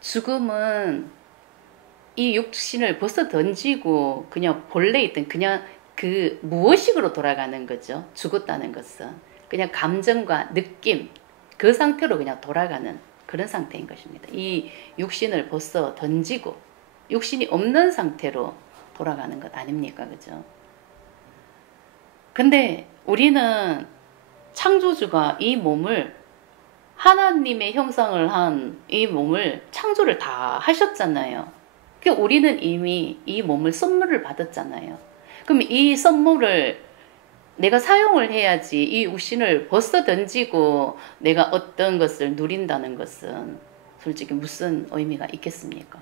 죽음은 이 육신을 벗어 던지고 그냥 본래 있던 그냥 그 무의식으로 돌아가는 거죠. 죽었다는 것은 그냥 감정과 느낌 그 상태로 그냥 돌아가는 그런 상태인 것입니다. 이 육신을 벗어 던지고 육신이 없는 상태로 돌아가는 것 아닙니까? 그죠? 근데 우리는 창조주가 이 몸을 하나님의 형상을 한 이 몸을 창조를 다 하셨잖아요. 그러니까 우리는 이미 이 몸을 선물을 받았잖아요. 그럼 이 선물을 내가 사용을 해야지 이 육신을 벗어 던지고 내가 어떤 것을 누린다는 것은 솔직히 무슨 의미가 있겠습니까?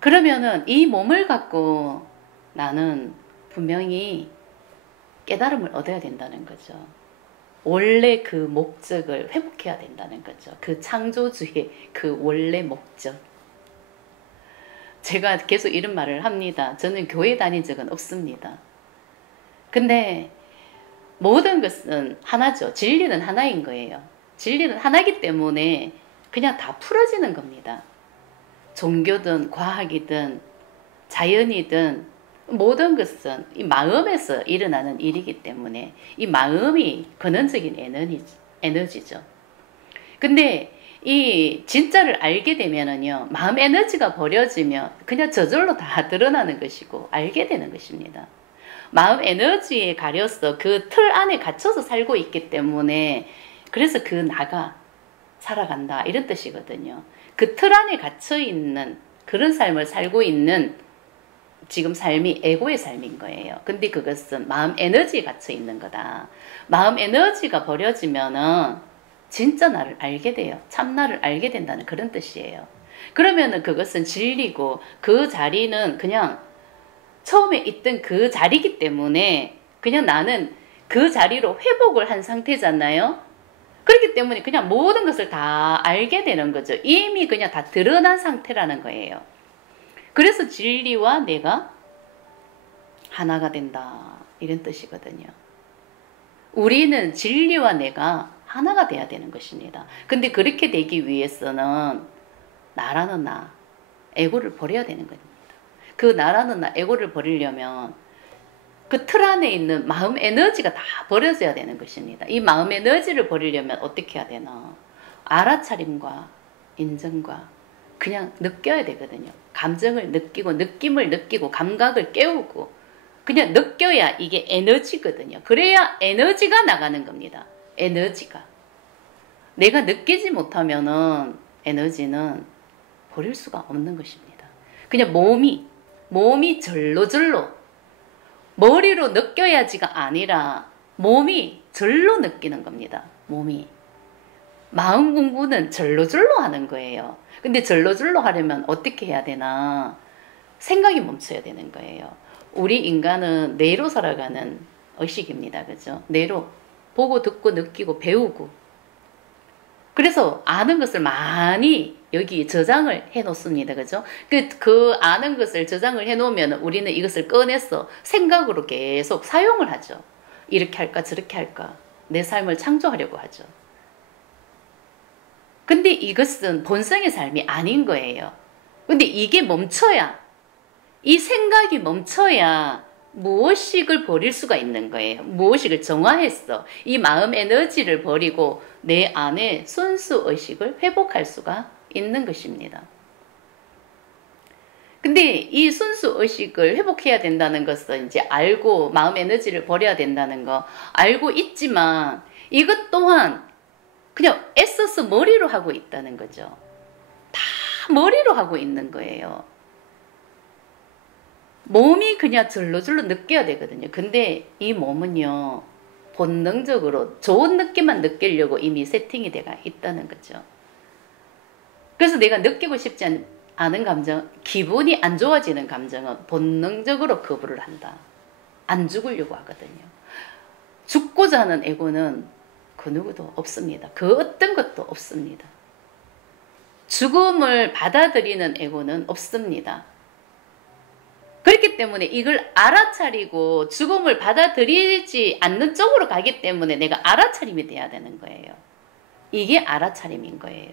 그러면은 이 몸을 갖고 나는 분명히 깨달음을 얻어야 된다는 거죠. 원래 그 목적을 회복해야 된다는 거죠. 그 창조주의 그 원래 목적. 제가 계속 이런 말을 합니다. 저는 교회 다닌 적은 없습니다. 근데 모든 것은 하나죠. 진리는 하나인 거예요. 진리는 하나이기 때문에 그냥 다 풀어지는 겁니다. 종교든 과학이든 자연이든 모든 것은 이 마음에서 일어나는 일이기 때문에 이 마음이 근원적인 에너지죠. 근데 이 진짜를 알게 되면은요, 마음 에너지가 버려지면 그냥 저절로 다 드러나는 것이고 알게 되는 것입니다. 마음 에너지에 가려서 그 틀 안에 갇혀서 살고 있기 때문에 그래서 그 나가 살아간다 이런 뜻이거든요. 그 틀 안에 갇혀 있는 그런 삶을 살고 있는 지금 삶이 에고의 삶인 거예요. 근데 그것은 마음 에너지에 갇혀 있는 거다. 마음 에너지가 버려지면은 진짜 나를 알게 돼요. 참 나를 알게 된다는 그런 뜻이에요. 그러면은 그것은 진리고 그 자리는 그냥 처음에 있던 그 자리이기 때문에 그냥 나는 그 자리로 회복을 한 상태잖아요. 그렇기 때문에 그냥 모든 것을 다 알게 되는 거죠. 이미 그냥 다 드러난 상태라는 거예요. 그래서 진리와 내가 하나가 된다 이런 뜻이거든요. 우리는 진리와 내가 하나가 돼야 되는 것입니다. 근데 그렇게 되기 위해서는 나라는 나, 에고를 버려야 되는 겁니다. 그 나라는 나, 에고를 버리려면 그 틀 안에 있는 마음 에너지가 다 버려져야 되는 것입니다. 이 마음 에너지를 버리려면 어떻게 해야 되나? 알아차림과 인정과 그냥 느껴야 되거든요. 감정을 느끼고 느낌을 느끼고 감각을 깨우고 그냥 느껴야 이게 에너지거든요. 그래야 에너지가 나가는 겁니다. 에너지가. 내가 느끼지 못하면은 에너지는 버릴 수가 없는 것입니다. 그냥 몸이 절로절로 머리로 느껴야지가 아니라 몸이 절로 느끼는 겁니다. 몸이. 마음 공부는 절로절로 하는 거예요. 근데 절로절로 하려면 어떻게 해야 되나? 생각이 멈춰야 되는 거예요. 우리 인간은 뇌로 살아가는 의식입니다. 그죠? 뇌로 보고 듣고 느끼고 배우고 그래서 아는 것을 많이 여기 저장을 해 놓습니다. 그죠? 그 아는 것을 저장을 해 놓으면 우리는 이것을 꺼내서 생각으로 계속 사용을 하죠. 이렇게 할까 저렇게 할까 내 삶을 창조하려고 하죠. 근데 이것은 본성의 삶이 아닌 거예요. 근데 이게 멈춰야 이 생각이 멈춰야 무의식을 버릴 수가 있는 거예요. 무의식을 정화했어. 이 마음 에너지를 버리고 내 안에 순수 의식을 회복할 수가 있는 것입니다. 근데 이 순수 의식을 회복해야 된다는 것은 이제 알고 마음 에너지를 버려야 된다는 거 알고 있지만 이것 또한 그냥 애써서 머리로 하고 있다는 거죠. 다 머리로 하고 있는 거예요. 몸이 그냥 절로절로 느껴야 되거든요. 근데 이 몸은요, 본능적으로 좋은 느낌만 느끼려고 이미 세팅이 되어 있다는 거죠. 그래서 내가 느끼고 싶지 않은 감정, 기분이 안 좋아지는 감정은 본능적으로 거부를 한다. 안 죽으려고 하거든요. 죽고자 하는 에고는 그 누구도 없습니다. 그 어떤 것도 없습니다. 죽음을 받아들이는 에고는 없습니다. 그렇기 때문에 이걸 알아차리고 죽음을 받아들이지 않는 쪽으로 가기 때문에 내가 알아차림이 돼야 되는 거예요. 이게 알아차림인 거예요.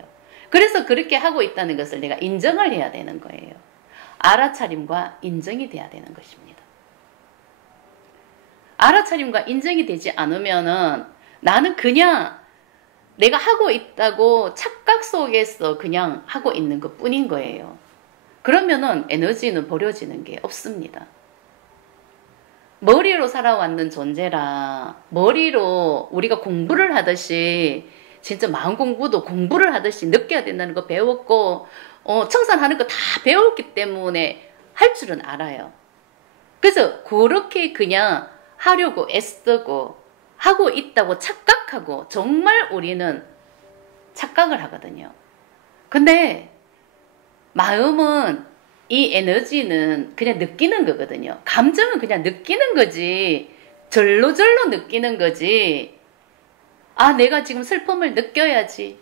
그래서 그렇게 하고 있다는 것을 내가 인정을 해야 되는 거예요. 알아차림과 인정이 돼야 되는 것입니다. 알아차림과 인정이 되지 않으면은 나는 그냥 내가 하고 있다고 착각 속에서 그냥 하고 있는 것 뿐인 거예요. 그러면은 에너지는 버려지는 게 없습니다. 머리로 살아왔는 존재라 머리로 우리가 공부를 하듯이 진짜 마음 공부도 공부를 하듯이 느껴야 된다는 거 배웠고 청산하는 거 다 배웠기 때문에 할 줄은 알아요. 그래서 그렇게 그냥 하려고 애쓰고 하고 있다고 착각하고 정말 우리는 착각을 하거든요. 근데 마음은 이 에너지는 그냥 느끼는 거거든요. 감정은 그냥 느끼는 거지. 절로절로 느끼는 거지. 아, 내가 지금 슬픔을 느껴야지.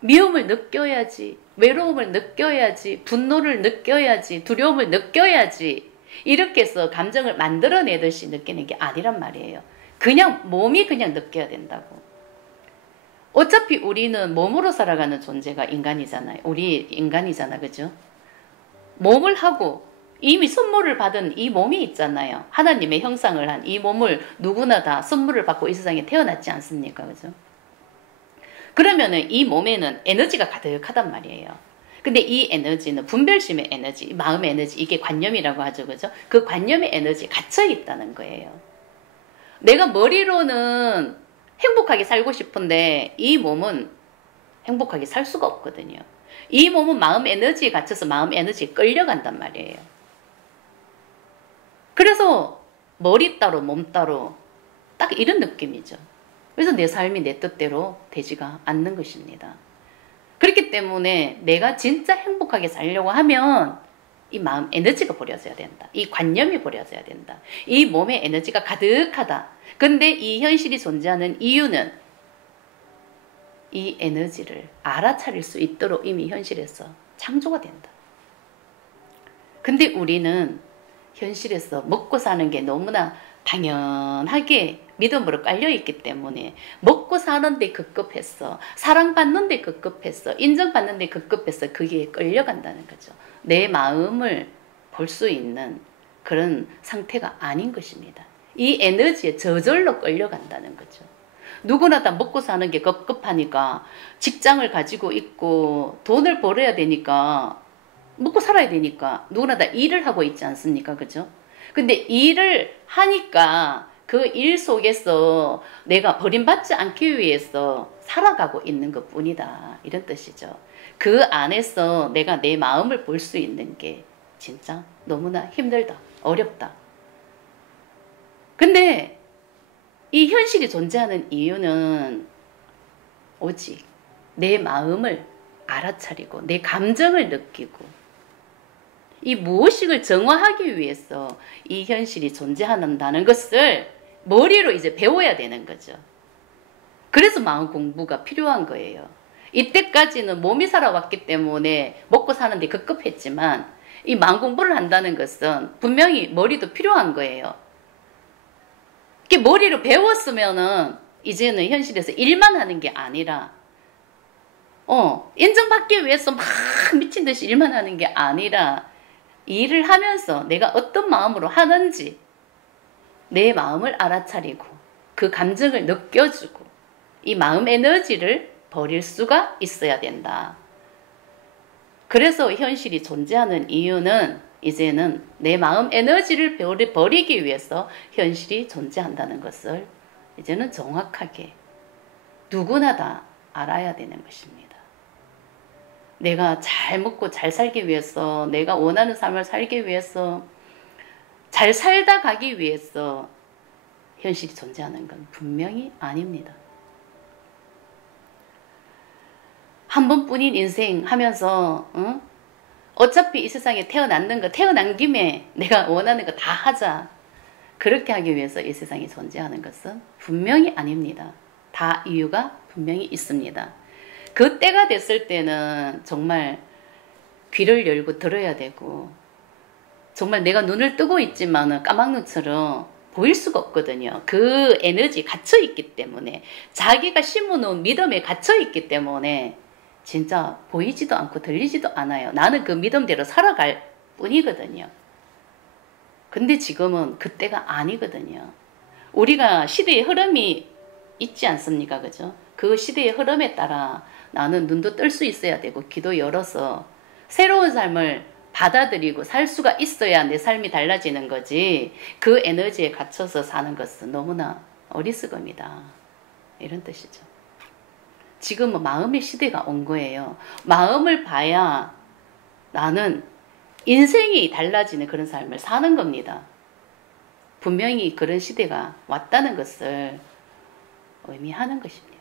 미움을 느껴야지. 외로움을 느껴야지. 분노를 느껴야지. 두려움을 느껴야지. 이렇게 해서 감정을 만들어내듯이 느끼는 게 아니란 말이에요. 그냥 몸이 그냥 느껴야 된다고. 어차피 우리는 몸으로 살아가는 존재가 인간이잖아요. 우리 인간이잖아, 그죠? 몸을 하고 이미 선물을 받은 이 몸이 있잖아요. 하나님의 형상을 한 이 몸을 누구나 다 선물을 받고 이 세상에 태어났지 않습니까? 그죠? 그러면은 이 몸에는 에너지가 가득하단 말이에요. 근데 이 에너지는 분별심의 에너지, 마음의 에너지, 이게 관념이라고 하죠. 그죠? 그 관념의 에너지에 갇혀 있다는 거예요. 내가 머리로는 행복하게 살고 싶은데 이 몸은 행복하게 살 수가 없거든요. 이 몸은 마음 에너지에 갇혀서 마음 에너지에 끌려간단 말이에요. 그래서 머리 따로 몸 따로 딱 이런 느낌이죠. 그래서 내 삶이 내 뜻대로 되지가 않는 것입니다. 그렇기 때문에 내가 진짜 행복하게 살려고 하면 이 마음 에너지가 버려져야 된다. 이 관념이 버려져야 된다. 이 몸에 에너지가 가득하다. 근데 이 현실이 존재하는 이유는 이 에너지를 알아차릴 수 있도록 이미 현실에서 창조가 된다. 근데 우리는 현실에서 먹고 사는 게 너무나 당연하게 믿음으로 깔려있기 때문에 먹고 사는데 급급했어. 사랑받는데 급급했어. 인정받는데 급급했어. 그게 끌려간다는 거죠. 내 마음을 볼 수 있는 그런 상태가 아닌 것입니다. 이 에너지에 저절로 끌려간다는 거죠. 누구나 다 먹고 사는 게 급급하니까 직장을 가지고 있고 돈을 벌어야 되니까 먹고 살아야 되니까 누구나 다 일을 하고 있지 않습니까? 그죠? 근데 일을 하니까 그 일 속에서 내가 버림받지 않기 위해서 살아가고 있는 것 뿐이다. 이런 뜻이죠. 그 안에서 내가 내 마음을 볼 수 있는 게 진짜 너무나 힘들다. 어렵다. 근데 이 현실이 존재하는 이유는 오직 내 마음을 알아차리고 내 감정을 느끼고 이 무엇식을 정화하기 위해서 이 현실이 존재한다는 것을 머리로 이제 배워야 되는 거죠. 그래서 마음 공부가 필요한 거예요. 이때까지는 몸이 살아왔기 때문에 먹고 사는데 급급했지만 이 마음 공부를 한다는 것은 분명히 머리도 필요한 거예요. 이렇게 머리로 배웠으면은 이제는 현실에서 일만 하는 게 아니라 인정받기 위해서 막 미친 듯이 일만 하는 게 아니라 일을 하면서 내가 어떤 마음으로 하는지 내 마음을 알아차리고 그 감정을 느껴주고 이 마음 에너지를 버릴 수가 있어야 된다. 그래서 현실이 존재하는 이유는 이제는 내 마음 에너지를 버리기 위해서 현실이 존재한다는 것을 이제는 정확하게 누구나 다 알아야 되는 것입니다. 내가 잘 먹고 잘 살기 위해서, 내가 원하는 삶을 살기 위해서, 잘 살다 가기 위해서 현실이 존재하는 건 분명히 아닙니다. 한 번뿐인 인생 하면서 어차피 이 세상에 태어난 김에 내가 원하는 거 다 하자. 그렇게 하기 위해서 이 세상에 존재하는 것은 분명히 아닙니다. 다 이유가 분명히 있습니다. 그 때가 됐을 때는 정말 귀를 열고 들어야 되고 정말 내가 눈을 뜨고 있지만은 까막눈처럼 보일 수가 없거든요. 그 에너지 갇혀 있기 때문에, 자기가 심어놓은 믿음에 갇혀 있기 때문에 진짜 보이지도 않고 들리지도 않아요. 나는 그 믿음대로 살아갈 뿐이거든요. 근데 지금은 그때가 아니거든요. 우리가 시대의 흐름이 있지 않습니까? 그죠? 그 시대의 흐름에 따라 나는 눈도 뜰 수 있어야 되고 귀도 열어서 새로운 삶을 받아들이고 살 수가 있어야 내 삶이 달라지는 거지, 그 에너지에 갇혀서 사는 것은 너무나 어리석음이다, 이런 뜻이죠. 지금은 마음의 시대가 온 거예요. 마음을 봐야 나는 인생이 달라지는 그런 삶을 사는 겁니다. 분명히 그런 시대가 왔다는 것을 의미하는 것입니다.